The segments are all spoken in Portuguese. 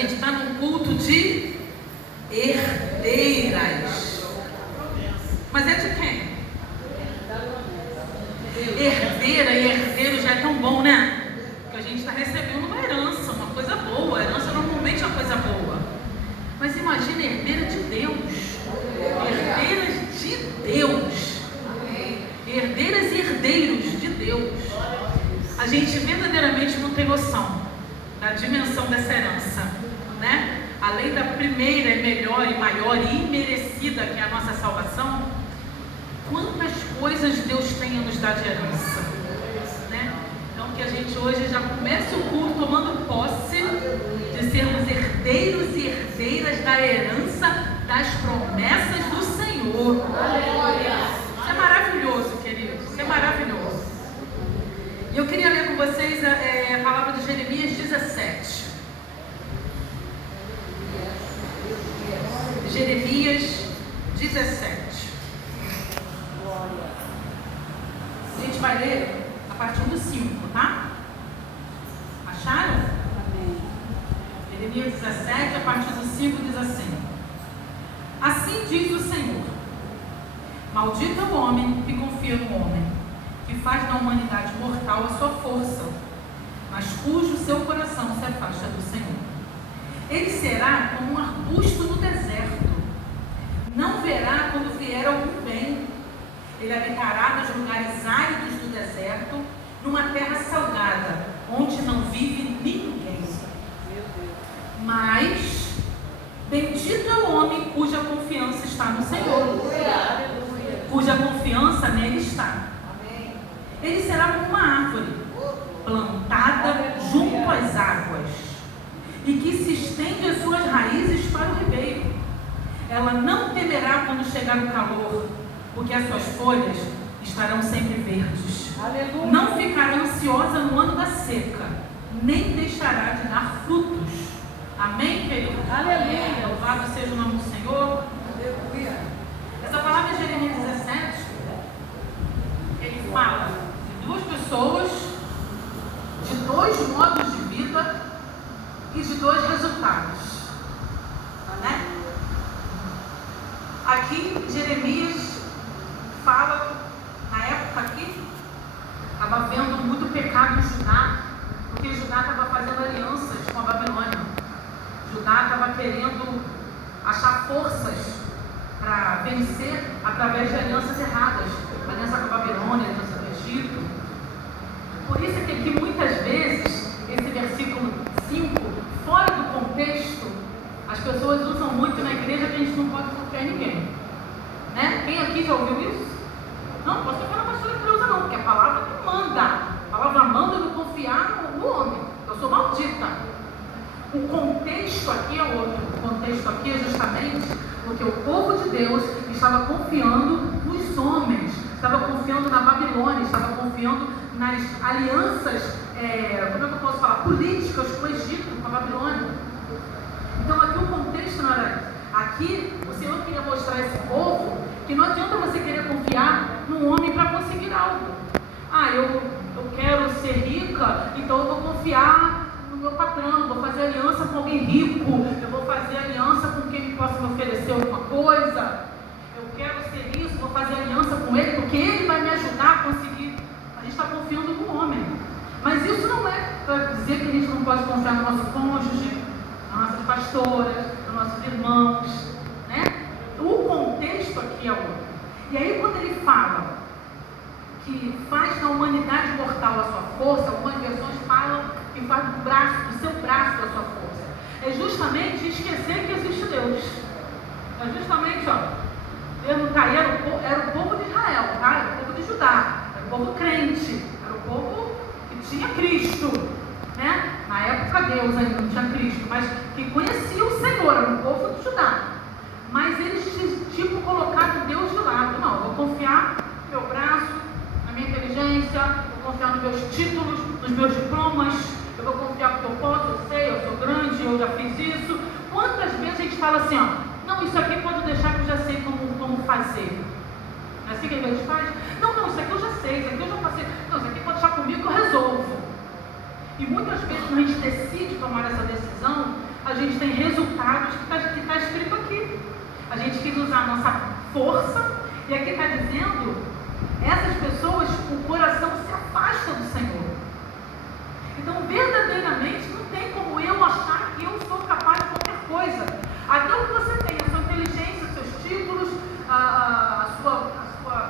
gente está num culto de herdeiras. Mas é de quem? Herdeira e herdeiro já é tão bom, né? Que a gente está recebendo uma herança, uma coisa boa. A herança normalmente é uma coisa boa. Mas imagina, herdeira de Deus. Herdeiras de Deus. Herdeiras e herdeiros de Deus. A gente verdadeiramente não tem noção da dimensão dessa herança, né? Além da primeira e melhor e maior e imerecida, que é a nossa salvação, quantas coisas Deus tem a nos dar de herança, né? Então que a gente hoje já comece o culto tomando posse de sermos herdeiros e herdeiras da herança das promessas do Senhor. Isso é maravilhoso, queridos, isso é maravilhoso. E eu queria ler com vocês a palavra de Jeremias 17. Jeremias 17. A gente vai ler a partir do 5, tá? Acharam? Amém. Jeremias 17, a partir do 5, diz assim: Assim diz o Senhor: Maldito é o homem que confia no homem, que faz da humanidade mortal a sua força, mas cujo seu coração se afasta do Senhor. Ele será como um arbusto no deserto, não verá quando vier algum bem. Ele habitará nos lugares áridos do deserto, numa terra salgada, onde não vive ninguém. Mas bendito é o homem cuja confiança está no Senhor, cuja confiança nele está. Ele será como uma árvore plantada junto às águas e que se estende as suas raízes para o ribeiro. Ela não temerá quando chegar o calor, porque as suas folhas estarão sempre verdes. Aleluia. Não ficará ansiosa no ano da seca, nem deixará de dar frutos. Amém, querido? Aleluia. Louvado seja o nome do Senhor. Aleluia. Essa palavra de Jeremias 17, ele fala de duas pessoas, de dois modos de vida e de dois resultados, né? Aqui Jeremias fala, na época aqui estava vendo muito pecado em Judá, porque Judá estava fazendo alianças com a Babilônia. Judá estava querendo achar forças para vencer através de alianças erradas, aliança com a Babilônia, aliança com o Egito. Por isso é que aqui muitas vezes esse versículo 5, fora do contexto, as pessoas usam muito na igreja que a gente não pode confiar em ninguém, né? Quem aqui já ouviu isso? Não posso confiar na pastora Creuza não, porque a palavra que manda, a palavra manda não confiar no homem, eu sou maldita. O contexto aqui é outro, o contexto aqui é justamente porque o povo de Deus estava confiando nos homens, estava confiando na Babilônia, estava confiando nas alianças, como é que eu posso falar, políticas com o Egito, com a Babilônia. Então aqui o contexto não era isso. Aqui o Senhor queria mostrar a esse povo que não adianta você querer confiar num homem para conseguir algo. Eu quero ser rica, então eu vou confiar no meu patrão, vou fazer aliança com alguém rico, eu vou fazer aliança com quem possa me oferecer alguma coisa, eu quero ser isso, vou fazer aliança com ele, porque ele vai me ajudar a conseguir. A gente está confiando no homem. Mas isso não é para dizer que a gente não pode confiar no nosso cônjuge, nas nossas pastoras, nos nossos irmãos, né? O contexto aqui é outro. E aí quando ele fala que faz da humanidade mortal a sua força, algumas versões falam que faz do seu braço a sua força. É justamente esquecer que existe Deus. É justamente, o termo está aí, era o povo de Israel, tá? Era o povo de Judá, era o povo crente, era o povo que tinha Cristo, né? Na época Deus ainda não tinha Cristo, mas que conhecia o Senhor, era o povo de Judá. Mas eles tipo colocado Deus de lado. Não, eu vou confiar no meu braço, na minha inteligência, eu vou confiar nos meus títulos, nos meus diplomas, eu vou confiar porque eu posso, eu sei, eu sou grande, eu já fiz isso. Quantas vezes a gente fala assim, não, isso aqui pode deixar que eu já sei como fazer. Não é assim que a gente faz? Não, isso aqui eu já sei, isso aqui eu já passei. Não, isso aqui pode deixar comigo que eu resolvo. E muitas vezes quando a gente decide tomar essa decisão, a gente tem resultados que está escrito aqui. A gente quis usar a nossa força, e aqui está dizendo, essas pessoas, o coração se afasta do Senhor. Então, verdadeiramente, não tem como eu achar que eu sou capaz de qualquer coisa. Até o que você tem, a sua inteligência, os seus títulos, a sua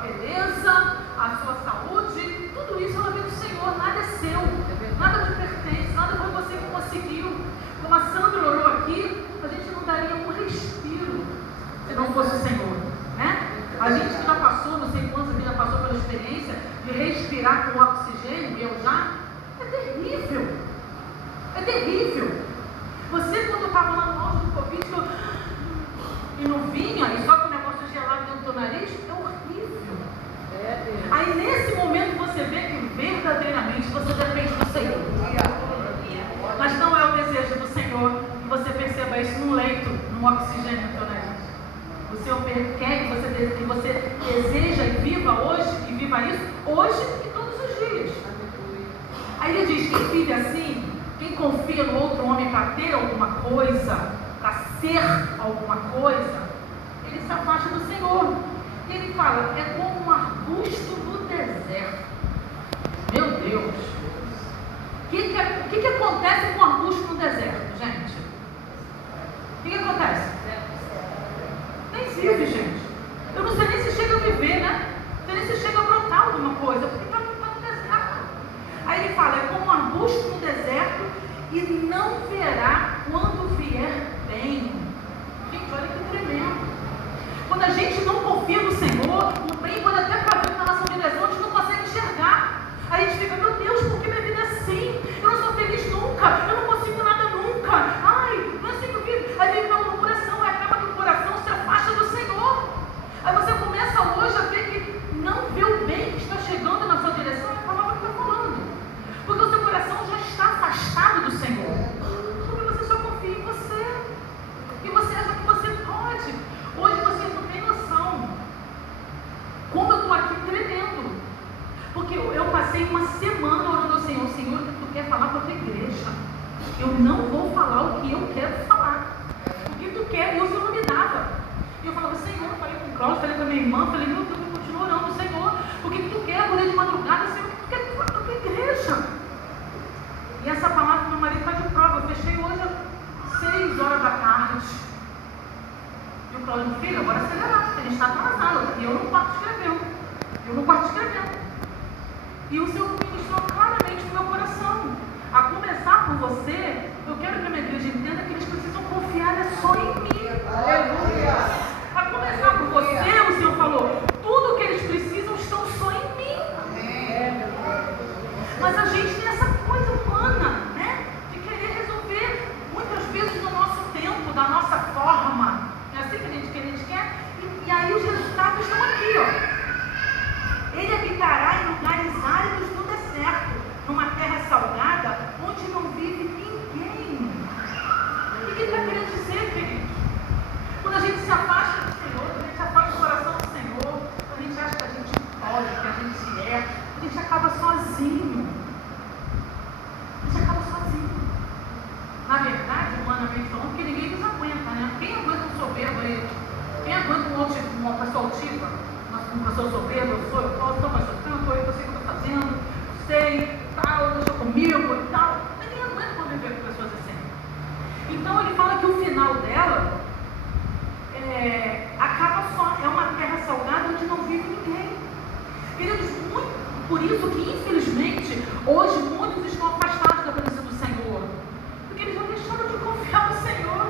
beleza, a sua saúde, tudo isso ela vem do Senhor, nada é seu, nada te pertence, nada foi você que conseguiu. Como a Sandra orou aqui, a gente não daria um respiro se não fosse o Senhor, né? A gente que já passou, não sei quantos aqui já passou pela experiência de respirar com oxigênio, eu já, é terrível, é terrível. Você quando estava lá no auge do Covid e não vinha, e só com o negócio gelado dentro do teu nariz, é horrível. Aí nesse momento você vê que verdadeiramente você depende do Senhor. Mas não é o desejo do Senhor que você perceba isso num leito, num oxigênio no teu nariz. O Senhor quer que você deseja e viva hoje, e viva isso hoje e todos os dias. Aí ele diz, quem vive assim, quem confia no outro homem para ter alguma coisa, para ser alguma coisa, ele se afasta do Senhor. E ele fala, é como um arbusto do deserto. Meu Deus! O que acontece com o arbusto no deserto, gente? O que acontece? Nem vive, gente. Eu não sei nem se chega a viver, né? Não sei nem se chega a brotar alguma coisa, porque está no deserto. Aí ele fala, é como um arbusto no deserto e não verá quando vier bem. Gente, olha que tremendo. Quando a gente não confia no Senhor, o bem pode até estar vindo na nossa direção, a gente não consegue enxergar. Aí a gente fica, meu Deus, por que minha vida é assim? Eu não sou feliz nunca, eu não consigo nada nunca. Ai, não é assim que eu vivo. Aí vem no coração, aí acaba que o coração se afasta do Senhor. Aí você começa hoje a ver que não vê o bem que está chegando na sua direção, é a palavra que está falando. Porque o seu coração já está afastado do Senhor. Porque você só confia em você. E você acha que você pode. Hoje você não tem noção como eu estou aqui tremendo. Porque eu passei uma semana orando ao Senhor. Senhor, o que tu quer falar para a tua igreja? Eu não vou falar o que eu quero falar. O que tu quer? E o Senhor não me dava. E eu falava, Senhor, eu falei com o Cláudio, falei com a minha irmã, falei, meu Deus, eu continuo orando, Senhor, o que tu quer? Acordei de madrugada, Senhor, o que tu quer falar para a tua igreja? E essa palavra do meu marido está de prova. Eu fechei hoje às 6 horas da tarde. E o Cláudio, filho, agora acelerar, a gente está atrasado. E eu no quarto escrevendo. E o Senhor ministrou claramente no meu coração. A começar por você, eu quero que a minha igreja entenda que eles precisam confiar só em mim. Aleluia! A começar por você, o Senhor falou, tudo que eles precisam estão só em mim. Mas a gente tem essa coisa humana, né? De querer resolver muitas vezes no nosso tempo, da nossa forma. É assim que a gente quer. E aí os resultados estão aqui, ó. Ele habitará em lugares áridos do deserto, numa terra salgada, onde não vive ninguém. O que ele está querendo dizer, querido? Quando a gente se afasta do Senhor, quando a gente se afasta do coração do Senhor, a gente acha que a gente pode, que a gente acaba sozinho. Na verdade, humanamente falando, porque ninguém nos aguenta, né? Quem aguenta um soberbo aí? Quem aguenta uma pessoa altiva? Uma pessoa soberba, eu posso, então, pastor, eu sei o que eu estou fazendo, sei, tal, deixa comigo e tal. Ninguém aguenta conviver com pessoas assim. Então ele fala que o final dela acaba só, é uma terra salgada onde não vive ninguém. Queridos, por isso que infelizmente hoje muitos estão afastados da presença do Senhor, porque eles não deixaram de confiar no Senhor.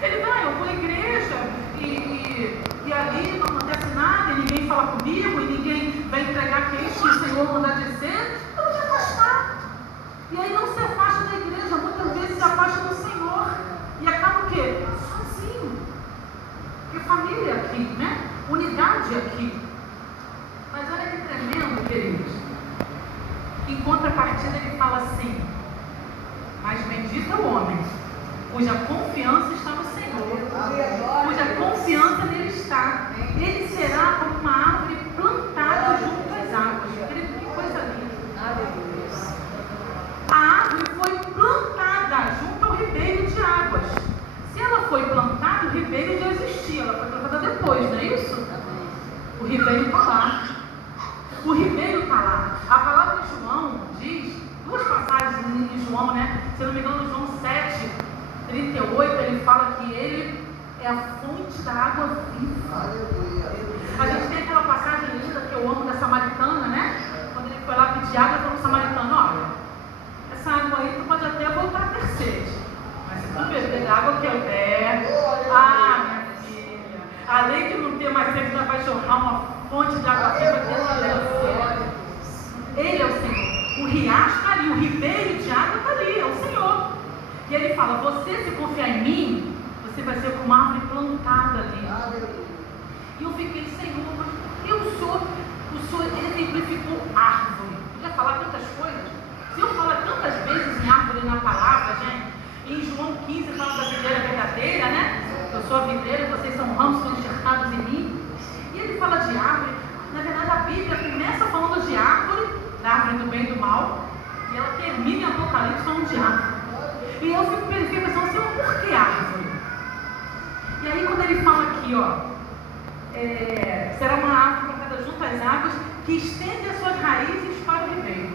Ele vai, eu vou à igreja e ali não acontece nada, e ninguém fala comigo, e ninguém vai entregar que é isso que o Senhor manda dizer, eu vou me afastar. E aí não se afasta da igreja, muitas vezes se afasta do Senhor. E acaba o quê? Sozinho. Porque família aqui, né? Unidade aqui. Mas olha que tremendo, queridos. Em contrapartida ele fala assim, mas bendito é o homem, cuja confiança está no Senhor, cuja confiança nele está. Ele será como uma árvore plantada junto às águas. Querido, que coisa linda. A árvore foi plantada junto ao ribeiro de água. ribeiro já existia, ela foi plantada depois, não é isso? O ribeiro está lá. O ribeiro está lá. A palavra de João diz, duas passagens em João, né? Se não me engano, João 7, 38, ele fala que ele é a fonte da água viva. A gente tem aquela passagem linda que eu amo da samaritana, né? Quando ele foi lá pedir água, ele falou pro samaritano: olha, essa água aí tu pode até voltar a ter sede, mas se tu beber da água que eu der, minha filha, além de não ter mais sede, já vai jorrar uma fonte de água viva dentro dela. Ele é o Senhor. O riacho está ali, o ribeiro de água está ali, é o Senhor. E ele fala: você, se confiar em mim, você vai ser como uma árvore plantada ali. E eu fiquei: Senhor, mas o Senhor exemplificou árvore. Eu já falar tantas coisas. Se eu falar tantas vezes em árvore na palavra, gente, em João 15 fala da videira verdadeira, né? Eu sou a videira, vocês são ramos que estão enxertados em mim. E ele fala de árvore. Na verdade, a Bíblia começa falando de árvore, da árvore do bem e do mal, e ela termina em Apocalipse falando de árvore. E eu fiquei pensando assim: por que árvore? E aí quando ele fala aqui, ó, será uma árvore plantada junto às águas, que estende as suas raízes para o ribeiro.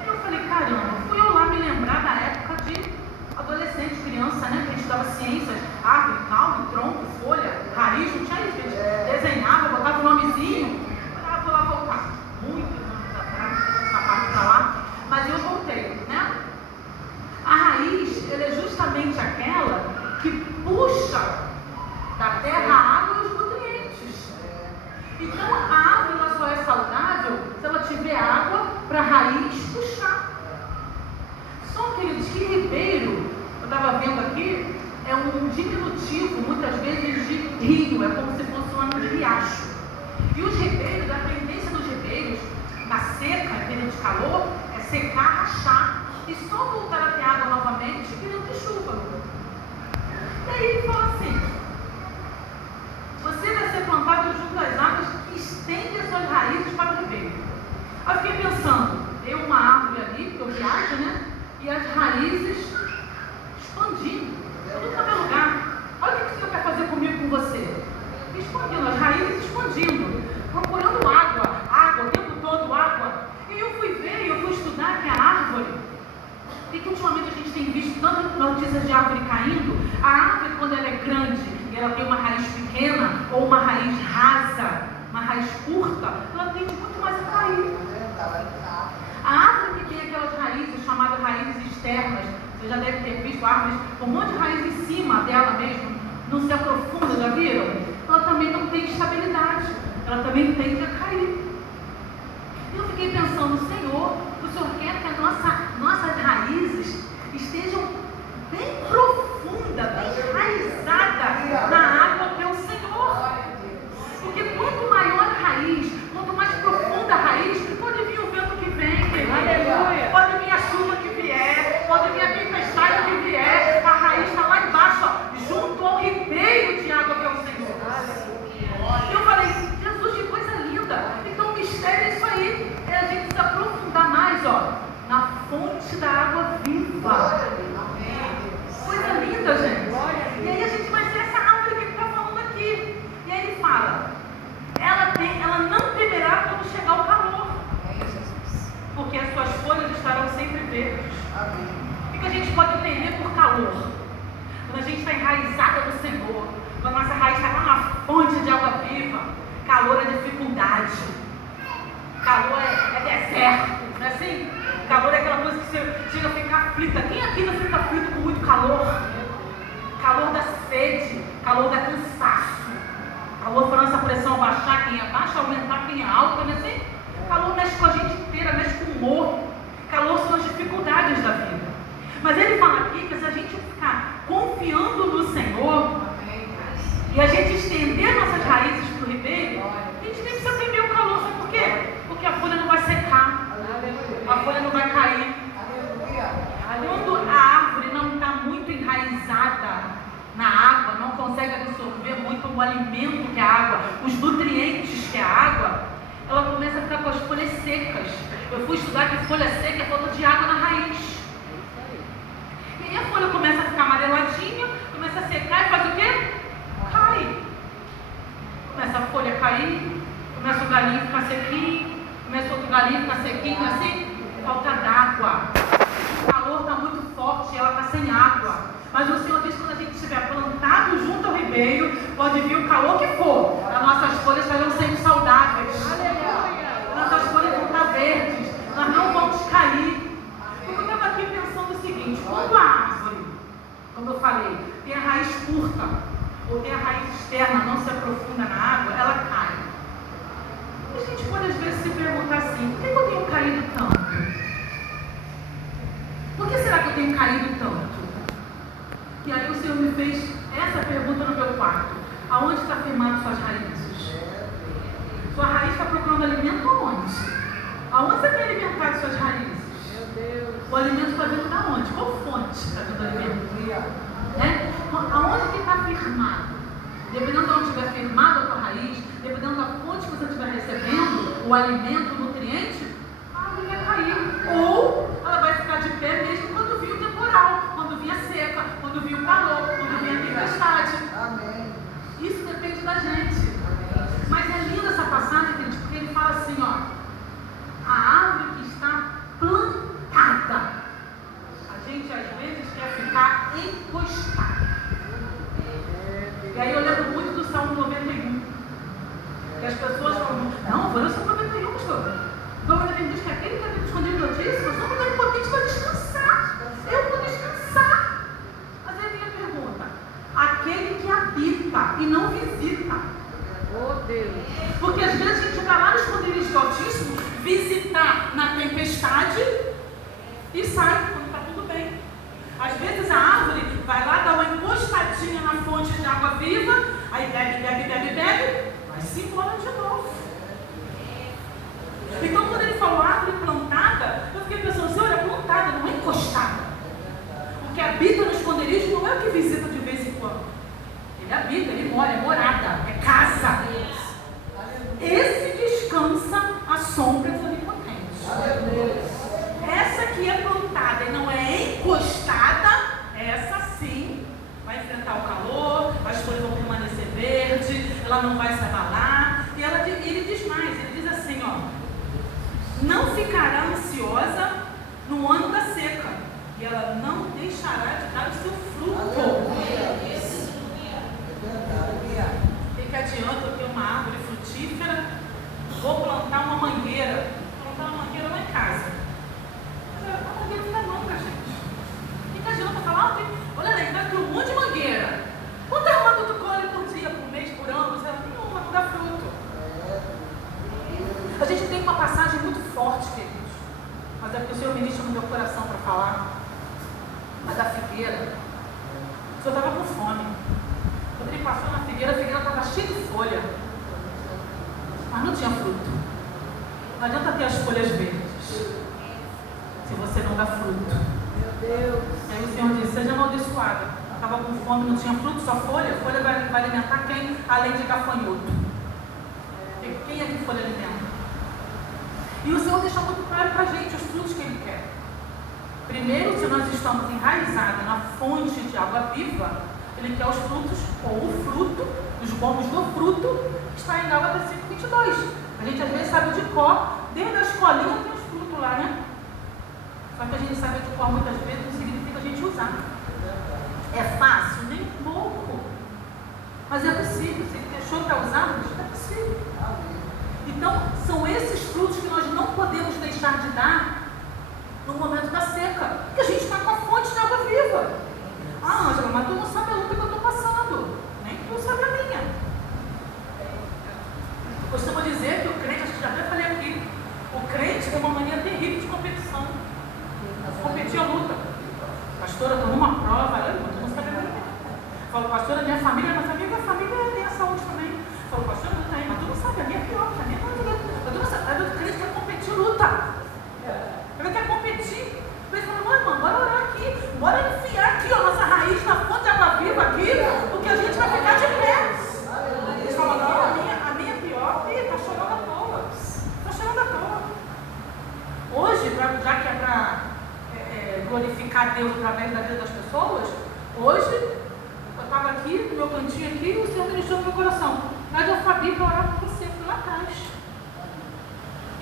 Aí eu falei: caramba, fui eu lá me lembrar da época de adolescente, criança, né? Que a gente dava ciências, árvore, caule, tronco, folha, raiz, não tinha isso, a gente desenhava, botava o nomezinho, vou lá voltar. Muitos anos atrás, deixa essa parte pra lá, mas eu voltei, né? A raiz, ela é justamente aquela que puxa da terra a água e os nutrientes. Então a árvore ela só é saudável se ela tiver água para a raiz puxar. Só que ribeiro, eu estava vendo aqui, é um diminutivo muitas vezes de rio, é como se fosse um ano de riacho. E os ribeiros, a tendência dos ribeiros na seca, em período de calor, é secar, rachar e só voltar a ter água novamente em período de chuva. E aí ele fala assim: você vai ser plantado junto às águas que estendem as suas raízes para o ribeiro. Eu fiquei pensando, tem uma árvore ali, que eu viajo, né? E as raízes expandindo, tudo quanto é lugar. Olha o que o Senhor quer fazer comigo, com você. Expandindo, as raízes expandindo, procurando água, o tempo todo água. E eu fui ver, eu fui estudar que a árvore, e que ultimamente a gente tem visto tantas notícias de árvore caindo. A árvore, quando ela é grande e ela tem uma raiz pequena ou uma raiz rasa, uma raiz curta, ela tende muito mais a cair. A árvore que tem aquelas raízes chamadas raízes externas, você já deve ter visto árvores com um monte de raiz em cima dela mesmo, não se aprofunda, já viram? Ela também não tem estabilidade, ela também tende a cair. E eu fiquei pensando: Senhor, o Senhor quer que as nossas raízes estejam bem profundas, bem enraizadas na água que é o Senhor. Porque quanto maior a raiz, quanto mais profunda a raiz, pode vir o vento que vem, querido. Aleluia. Pode vir a chuva que vier, pode vir a tempestade que vier, a raiz está lá embaixo, ó, junto ao ribeiro de água que é o Senhor. E eu falei: Jesus, que coisa linda. Então o mistério é isso aí, é a gente se aprofundar mais, ó, na fonte da água viva. Coisa linda, gente. E aí a gente vai ser essa árvore que ele está falando aqui. E aí ele fala: ela não temerá quando chegar o calor, porque as suas folhas estarão sempre verdes. O que a gente pode entender por calor? Quando a gente está enraizada no Senhor, quando a nossa raiz está lá na fonte de água viva. Calor é dificuldade, calor é deserto, não é assim? Calor é aquela coisa que você chega a ficar aflita. Quem aqui não fica aflito com muito calor? Calor da sede, calor da cansaço. Calor faz a pressão baixar, quem é baixa, aumentar, quem é alta, não é assim? Calor mexe com a gente inteira, mexe com o humor. Calor são as dificuldades da vida. Mas ele fala aqui que se a gente ficar confiando no Senhor e a gente estender nossas raízes para o ribeiro, a gente nem precisa temer o calor. Sabe por quê? Porque a folha não vai secar, a folha não vai cair. Quando a árvore não está muito enraizada na água, não consegue absorver muito o alimento que é a água, os nutrientes que é a água, ela começa a ficar com as folhas secas. Eu fui estudar que folha seca é falta de água na raiz. E aí a folha começa a ficar amareladinha, começa a secar e faz o quê? lugarinho fica sequinho assim, falta d'água. O calor está muito forte e ela está sem água. Mas o Senhor diz que quando a gente estiver plantado junto ao ribeiro, pode vir o calor que for, as nossas folhas estarão sempre saudáveis. Nossas folhas vão estar verdes, nós não vamos cair. Porque eu estava aqui pensando o seguinte: quando a árvore, como eu falei, tem a raiz curta, ou tem a raiz externa, não se aprofunda na água, ela cai. E a gente pode às vezes se perguntar assim: por que eu tenho caído tanto? Por que será que eu tenho caído tanto? E aí o Senhor me fez essa pergunta no meu quarto: aonde está firmado suas raízes? Sua raiz está procurando alimento aonde? Aonde você tem alimentado suas raízes? Meu Deus. O alimento está vindo da onde? Qual fonte está vindo do alimento? Né? Aonde que está firmado? Dependendo de onde estiver firmado a tua raiz, dependendo da fonte que você estiver recebendo, o alimento, o nutriente, a árvore vai cair. Ou ela vai ficar de pé mesmo quando vir o temporal, quando vir a seca, quando vir o calor, quando vir a tempestade. Amém. Isso depende da gente. Mas é linda essa passagem, gente, porque ele fala assim, ó: a árvore que está plantada. A gente às vezes quer ficar encostado. E aí eu lembro muito do Salmo 91. Que as pessoas falam: não, foi o Salmo 91, pastor. O Salmo 91 diz que aquele que habita escondido do Altíssimo, só quando ele potente vai descansar. Eu vou descansar. Mas aí vem a pergunta: aquele que habita e não visita. Oh Deus. Porque às vezes a gente vai lá no esconderijo do Altíssimo visitar na tempestade e sai quando está tudo bem. Às vezes a árvore vai lá dar uma encostadinha na fonte de água viva, aí bebe, vai-se embora de novo. Então quando ele falou árvore plantada, eu fiquei pensando: Senhor, é plantada, não é encostada. O que habita no esconderijo não é o que visita de vez em quando. Ele habita, ele mora, é morada, é casa. Esse descansa à sombra do Onipotente. Essa que é plantada e não é encostada, essa sim vai enfrentar o calor, as folhas vão permanecer verdes, ela não vai se abalar. E ele diz mais, ele diz assim, ó: não ficará ansiosa no ano da seca, e ela não deixará de dar o seu fruto. Que adianta eu ter uma árvore frutífera, vou plantar uma mangueira. Vou plantar uma mangueira lá em casa. Mas a mangueira fica manca, gente. Que adianta falar: olha lá, vai ter um monte de mangueira. Quantas mangas tu colhe por dia, por mês, por ano? Nenhuma, não dá fruto. A gente tem uma passagem muito forte, queridos, mas é porque o Senhor ministra no meu coração para falar. Mas a figueira, o Senhor estava com fome. Quando ele passou na figueira, a figueira estava cheia de folha, mas não tinha fruto. Não adianta ter as folhas verdes se você não dá fruto. Meu Deus. E aí o Senhor disse: seja amaldiçoada. Estava com fome, não tinha fruto, só folha. Folha vai alimentar quem? Além de gafanhoto. Quem é que folha alimenta? E o Senhor deixa muito claro para a gente os frutos que Ele quer. Primeiro, se nós estamos enraizados na fonte de água viva, Ele quer os frutos, ou o fruto, os bons do fruto, que está em Gálatas 5:22. A gente às vezes sabe de cor, desde a escolinha tem os frutos lá, né? Só que a gente sabe de cor muitas vezes não significa a gente usar. É fácil? Nem um pouco. Mas é possível. Se Ele deixou para usar, é possível. Então, são esses frutos que nós não podemos deixar de dar no momento da seca. Porque a gente está com a fonte de água viva. Ah, Ângela, mas tu não sabe a luta que eu estou passando. Nem tu sabe a minha. Costumo dizer que o crente, acho que já até falei aqui, o crente tem uma mania terrível de competição. Competir a luta. Pastora, estou numa prova, tu não sabe a minha. Falo: pastora, minha família tem a saúde também. Falo: pastora, não tem, mas tu não sabe, a minha é pior, a minha não é. Mas tu não sabe, aí o crente quer competir luta. Ele quer competir. Ele fala: irmão, bora orar aqui, bora enfiar aqui, ó, nossa raiz na fonte de água viva aqui, porque a gente vai ficar de pé. Eles falam: não, a minha é pior, está chorando à toa. Está chorando à toa. Hoje, já que é para glorificar Deus através da vida das pessoas, hoje eu estava aqui, no meu cantinho aqui, e o Senhor ministrou no meu coração: Nádia, a Fabi para orar por você, fui lá atrás.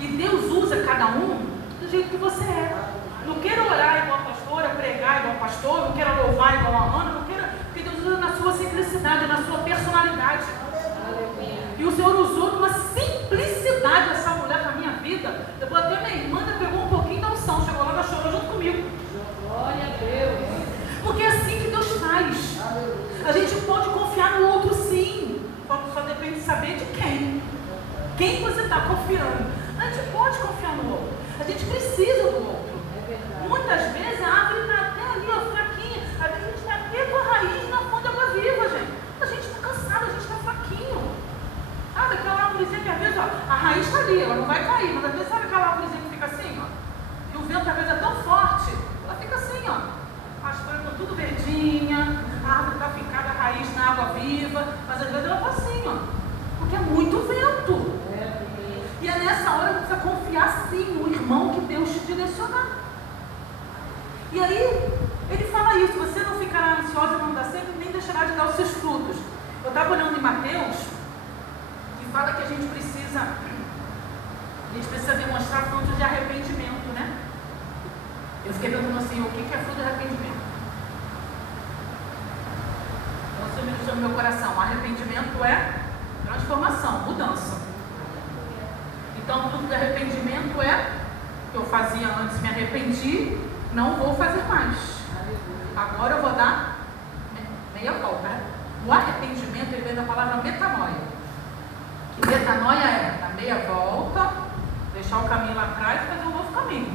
E Deus usa cada um do jeito que você é. Não queira orar igual a pastora, pregar igual a pastor, não queira louvar igual a Ana, não queira, porque Deus usa na sua simplicidade, na sua personalidade. E o Senhor usou numa simplicidade essa mulher na minha vida. Eu vou até minha irmã, pegou um pouquinho da unção, chegou lá, ela chorou junto comigo. Glória a Deus. Porque é assim que Deus faz. A gente pode confiar no outro, sim. Só depende de saber de quem. Quem você está confiando. A gente pode confiar no outro. A gente precisa do outro. Muitas vezes a árvore está até ali, ó, fraquinha. Às vezes a gente está até com a raiz na fonte de água viva, gente. A gente está cansado, a gente está fraquinho. Sabe aquela árvorezinha que às vezes, ó, a raiz está ali, ela não vai cair, mas às vezes sabe aquela árvorezinha que fica assim, ó? Que o vento às vezes é tão forte, ela fica assim, ó. As folhas estão tudo verdinha, a árvore está fincada, a raiz na água viva, mas às vezes ela está assim, ó. Porque é muito vento. E é nessa hora que você precisa confiar sim no irmão que Deus te direcionar. E aí, ele fala isso, você não ficará ansiosa e não dá sempre, nem deixará de dar os seus frutos. Eu estava olhando em Mateus, que fala que a gente precisa demonstrar frutos de arrependimento, né? Eu fiquei perguntando assim, o que é fruto de arrependimento? Então, você me deixou no meu coração, arrependimento é transformação, mudança. Então, o fruto de arrependimento é o que eu fazia antes, me arrependi, não vou fazer mais. Agora eu vou dar meia volta. O arrependimento ele vem da palavra metanoia. Que metanoia é dar meia volta, deixar o caminho lá atrás e fazer um novo caminho.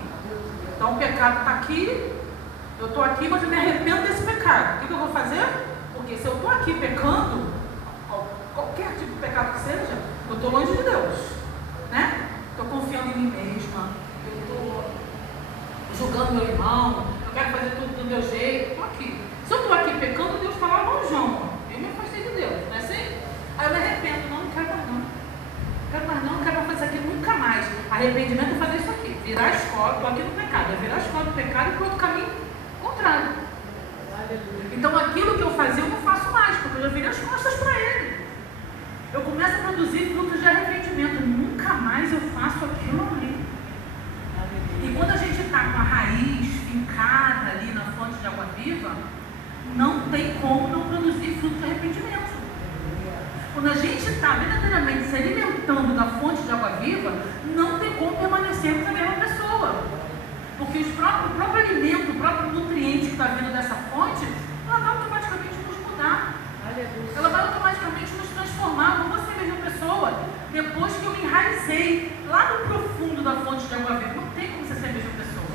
Então o pecado está aqui, eu estou aqui, mas eu me arrependo desse pecado. O que eu vou fazer? Porque se eu estou aqui pecando, qualquer tipo de pecado que seja, eu estou longe de Deus, né? Estou confiando em mim mesma, eu estou julgando meu irmão, eu quero fazer tudo do meu jeito, estou aqui. Se eu estou aqui pecando, Deus está lá longeão, eu me afastei de Deus, não é assim? Aí eu me arrependo, não quero mais não. Não quero mais fazer isso aqui nunca mais. Arrependimento é fazer isso aqui, virar a escola, estou aqui no pecado, é virar a escola do pecado e para outro caminho contrário. Então aquilo que eu fazia eu não faço mais, porque eu já virei as costas para ele. Eu começo a produzir frutos de arrependimento, nunca mais eu faço aquilo ali. E quando a gente está com a raiz fincada ali na fonte de água viva, não tem como não produzir fruto de arrependimento. Quando a gente está verdadeiramente se alimentando da fonte de água viva, não tem como permanecermos a mesma pessoa. Porque o próprio alimento, o próprio nutriente que está vindo dessa fonte, ela vai automaticamente nos mudar. Ela vai automaticamente nos transformar. Não vou ser a mesma pessoa depois que eu me enraizei lá no profundo da fonte de água viva. Não tem como você ser a mesma pessoa.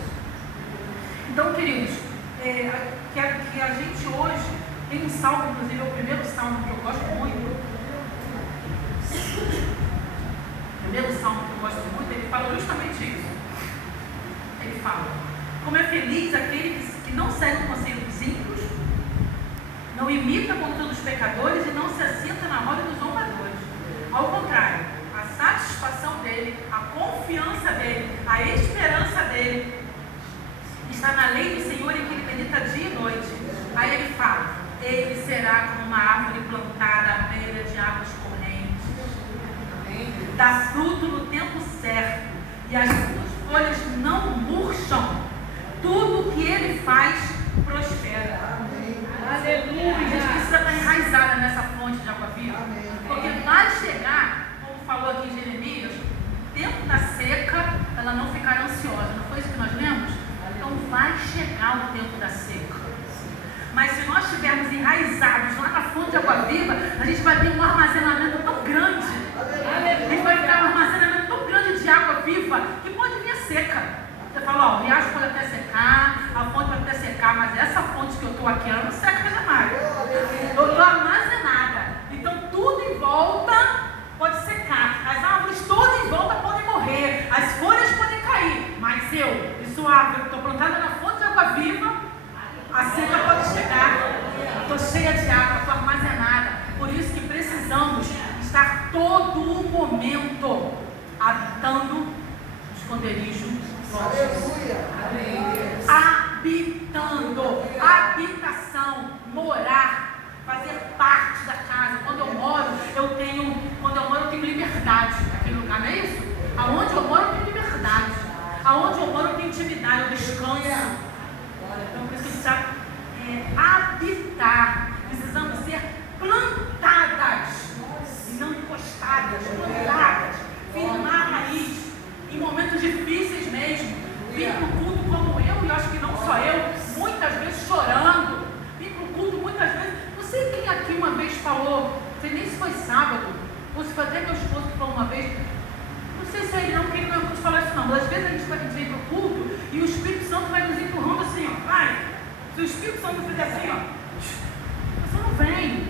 Então, queridos, que a gente hoje tem um salmo, inclusive é o primeiro salmo que eu gosto muito. O primeiro salmo que eu gosto muito, ele fala justamente isso. Ele fala: como é feliz aquele que não segue o conselho dos ímpios, não imita a conduta dos pecadores e não se assenta na roda dos zombadores. Ao contrário, a satisfação dele, a confiança dele, a esperança dele está na lei do Senhor, em que ele medita dia e noite. Aí ele fala: ele será como uma árvore plantada à beira de águas correntes, dá fruto no tempo certo, e as suas folhas não murcham. Tudo que ele faz prospera. Aleluia! A gente precisa estar enraizada nessa fonte de água viva, porque vai chegar, como falou aqui em Jeremias, o tempo da seca, ela não ficará ansiosa. Não foi isso que nós lemos? Então vai chegar o tempo da seca. Mas se nós estivermos enraizados lá na fonte de água viva, a gente vai ter um armazenamento tão grande. A gente vai ter um armazenamento tão grande de água viva que pode vir a seca. Você fala, ó, o riacho pode até secar, a fonte pode até secar, mas essa fonte que eu estou aqui, ela não seca jamais. Eu estou armazenada. Então tudo em volta pode secar. As árvores todas em volta podem morrer. As folhas podem cair. Mas eu sou árvore, estou plantada na fonte de água viva, a seca pode chegar. Estou cheia de água, estou armazenada. Por isso que precisamos estar todo o momento habitando o esconderijo. Habitando, habitação, morar, fazer parte da casa. Quando eu moro, eu tenho liberdade naquele lugar, não é isso? Aonde eu moro, eu tenho intimidade, o descanso. Então precisamos habitar, precisamos ser plantadas e não encostadas, plantadas, firmar a raiz em momentos difíceis mesmo. Vir para o culto como eu, e acho que não só eu, muitas vezes chorando. Vir para o culto muitas vezes. Não sei quem aqui uma vez falou, não sei nem se foi sábado, ou se foi até meu esposo que falou uma vez. Não sei se é ele não, porque ele não é muito falar isso não, mas às vezes a gente vem para o culto e o Espírito Santo vai nos empurrando assim, ó, vai. Se o Espírito Santo fizer assim, ó, você não vem.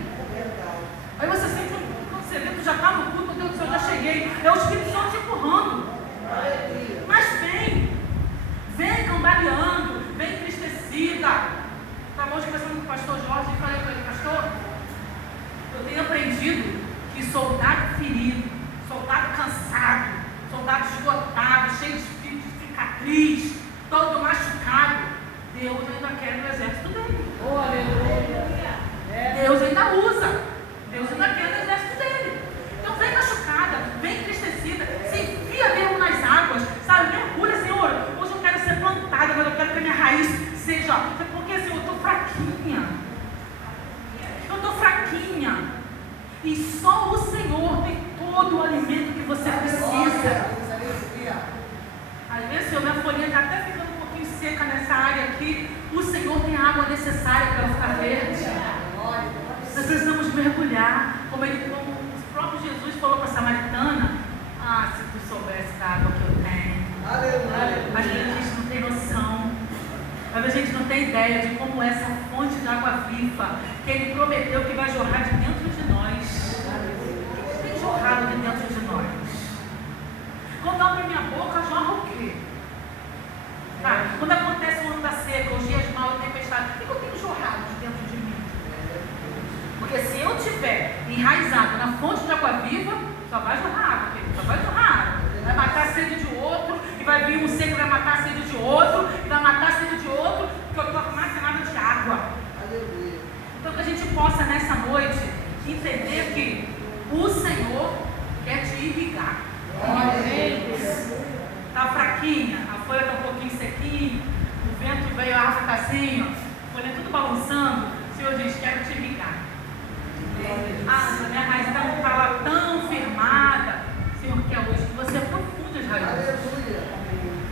Aí você sente, quando você vê, tu já está no culto, meu Deus do céu, eu já cheguei. É o Espírito Santo te empurrando. Mas vem cambaleando, vem entristecida. Estava hoje conversando com o pastor Jorge e falei para ele, pastor, eu tenho aprendido que soldado ferido, soldado cansado, soldado esgotado, cheio de cicatriz, todo machucado, Deus ainda quer no exército dele. Oh, aleluia. Deus ainda usa. Deus ainda quer no exército dele. Então vem machucada, vem entristecida, se enfia mesmo nas águas, sabe? Mergulha, Senhor. Hoje eu quero ser plantada, mas eu quero que a minha raiz seja. Porque assim, eu estou fraquinha. Eu estou fraquinha. E só o Senhor tem todo o alimento que você precisa. Às vezes, minha folhinha está até ficando um pouquinho seca nessa área aqui. O Senhor tem a água necessária para ela ficar verde. Nós precisamos mergulhar, como o próprio Jesus falou para a samaritana. Ah, se tu soubesse da água que eu tenho. Às vezes a gente não tem noção. Às vezes a gente não tem ideia de como essa fonte de água viva que Ele prometeu que vai jorrar de dentro de nós. Tem jorrado de dentro de nós. Quando abro a minha boca, jorra o quê? Quando acontece o ano da seca, os dias mal e tempestade, o que eu tenho jorrado de dentro de mim? Porque se eu estiver enraizado na fonte de água viva, só vai jorrar água, só vai jorrar água. Vai matar a sede de outro, e vai vir um seco, vai matar a sede de outro, e vai matar a sede de outro, porque eu estou armazenado de água. Então que a gente possa nessa noite entender que o Senhor quer te irrigar. Está fraquinha, a folha está um pouquinho sequinha, o vento veio, a árvore está assim, ó, a folha tudo balançando. O Senhor diz: quero te irrigar. Minha raiz está lá tão firmada. O Senhor quer hoje que você aprofunde as raízes.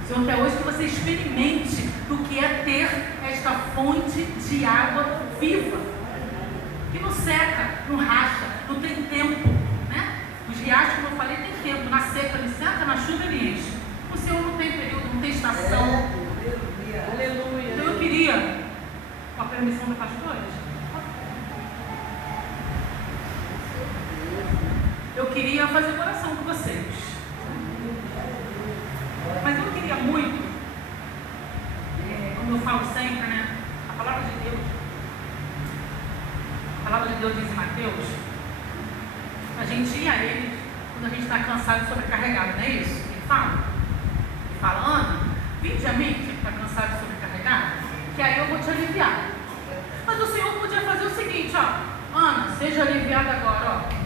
O Senhor quer hoje que você experimente do que é ter esta fonte de água viva, que não seca, não racha, não tem tempo, né? Os riachos, como eu falei, tem tempo. Na seca ele seca, na chuva ele enche. O Senhor não tem período, não tem estação. Aleluia. Então eu queria, com a permissão da pastora, eu queria fazer uma oração com vocês. Mas eu queria muito, como eu falo sempre, né? A palavra de Deus diz em Mateus, a gente ir a Ele quando a gente está cansado e sobrecarregado, não é isso? Ele fala, Ana, vinde a mim, que está cansado e sobrecarregado, que aí eu vou te aliviar. Mas o Senhor podia fazer o seguinte, ó: Ana, seja aliviada agora, ó.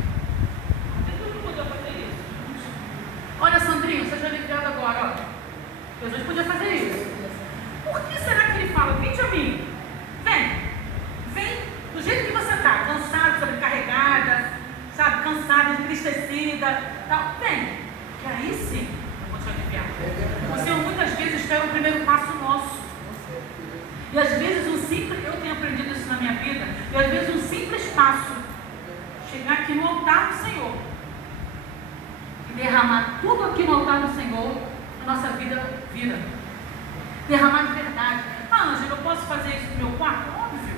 Olha, Sandrinho, seja aliviado agora, ó. Jesus podia fazer isso. Por que será que ele fala: vinde a mim? Vem, do jeito que você está, cansado, sobrecarregada, sabe, cansada, entristecida, tal. Vem, que aí sim eu vou te aliviar. O Senhor muitas vezes pega o primeiro passo nosso. E às vezes eu tenho aprendido isso na minha vida, e às vezes um simples passo, chegar aqui no altar do Senhor, derramar tudo aqui no altar do Senhor, a nossa vida vira. Derramar de verdade. Ângela, eu posso fazer isso no meu quarto? Óbvio.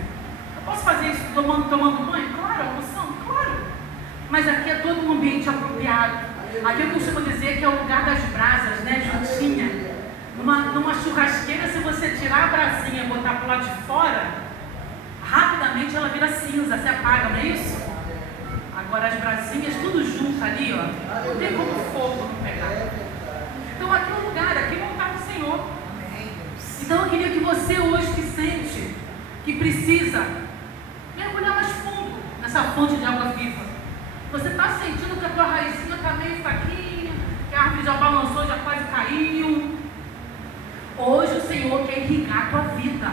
Eu posso fazer isso tomando banho? Claro, almoçando? Claro. Mas aqui é todo um ambiente apropriado. Aqui eu costumo dizer que é o lugar das brasas, né, juntinha. Numa churrasqueira, se você tirar a brasinha e botar para o lado de fora, rapidamente ela vira cinza, se apaga, não é isso? Agora as brasinhas tudo junto ali, ó, não tem como fogo não pegar. Então aqui é o lugar, aqui é o altar do Senhor. Então eu queria que você hoje que sente que precisa mergulhar mais fundo nessa fonte de água viva. Você está sentindo que a tua raizinha está meio fraquinha, que a árvore já balançou, já quase caiu. Hoje o Senhor quer irrigar a tua vida.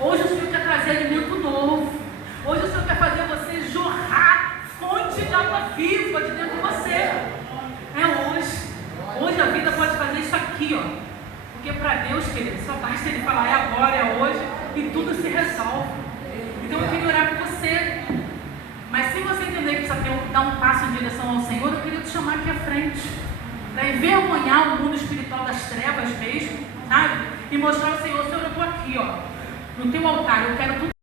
Hoje o Senhor quer trazer alimento novo. Hoje o Senhor quer fazer você jorrar fonte de água viva de dentro de você. É hoje. Hoje a vida pode fazer isso aqui, ó. Porque para Deus, querido, só basta Ele falar, é agora, é hoje, e tudo se resolve. Então eu queria orar por você. Mas se você entender que precisa dar um passo em direção ao Senhor, eu queria te chamar aqui à frente. Para envergonhar o mundo espiritual das trevas mesmo, sabe? E mostrar ao Senhor, Senhor, eu estou aqui, ó. No teu altar, eu quero tudo.